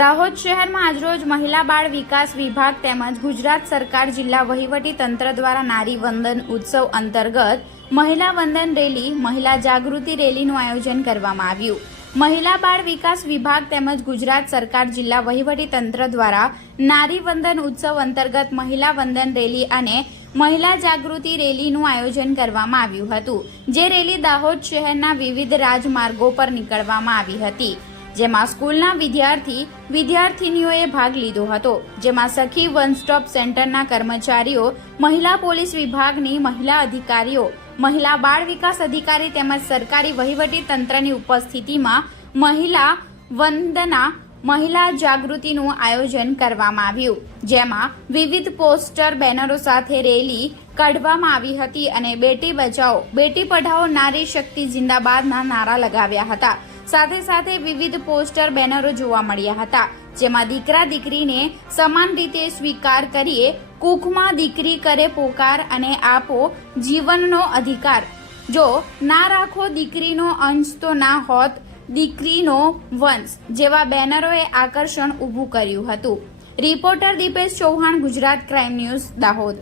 દાહોદ શહેરમાં આજરોજ મહિલા બાળ વિકાસ વિભાગ તેમજ ગુજરાત સરકાર જિલ્લા વહીવટી તંત્ર દ્વારા નારી વંદન ઉત્સવ અંતર્ગત મહિલા વંદન રેલી, મહિલા જાગૃતિ રેલીનું આયોજન કરવામાં આવ્યું. મહિલા બાળ વિકાસ વિભાગ તેમજ ગુજરાત સરકાર જિલ્લા વહીવટી તંત્ર દ્વારા નારી વંદન ઉત્સવ અંતર્ગત મહિલા વંદન રેલી અને મહિલા જાગૃતિ રેલીનું આયોજન કરવામાં આવ્યું હતું, જે રેલી દાહોદ શહેરના વિવિધ રાજમાર્ગો પર નીકળવામાં આવી હતી. જેમાં સ્કૂલના વિદ્યાર્થી વિદ્યાર્થિનીઓએ ભાગ લીધો હતો, જેમાં સખી વન સ્ટોપ સેન્ટરના કર્મચારીઓ, મહિલા પોલીસ વિભાગની મહિલા અધિકારીઓ, મહિલા બાળ વિકાસ અધિકારી તેમજ સરકારી વહીવટી તંત્રની ઉપસ્થિતિમાં મહિલા વંદના મહિલા જાગૃતિનું આયોજન કરવામાં આવ્યું, જેમાં વિવિધ પોસ્ટર બેનરો સાથે રેલી કાઢવામાં આવી હતી અને બેટી બચાવો બેટી પઢાઓ, નારી શક્તિ જિંદાબાદના નારા લગાવ્યા હતા. સાથે સાથે વિવિધ પોસ્ટર બેનરો જોવા મળ્યા હતા, જેમાં દીકરા દીકરીને સમાન રીતે સ્વીકાર કરીએ કુખમાં દીકરી કરે પોકાર અને આપો જીવનનો અધિકાર. જો ના રાખો દીકરીનો અંશ તો ના હોત દીકરીનો વંશ, જેવા બેનરોએ આકર્ષણ ઊભું કર્યું હતું. Reporter Dipesh Chauhan, Gujarat crime news, Dahod.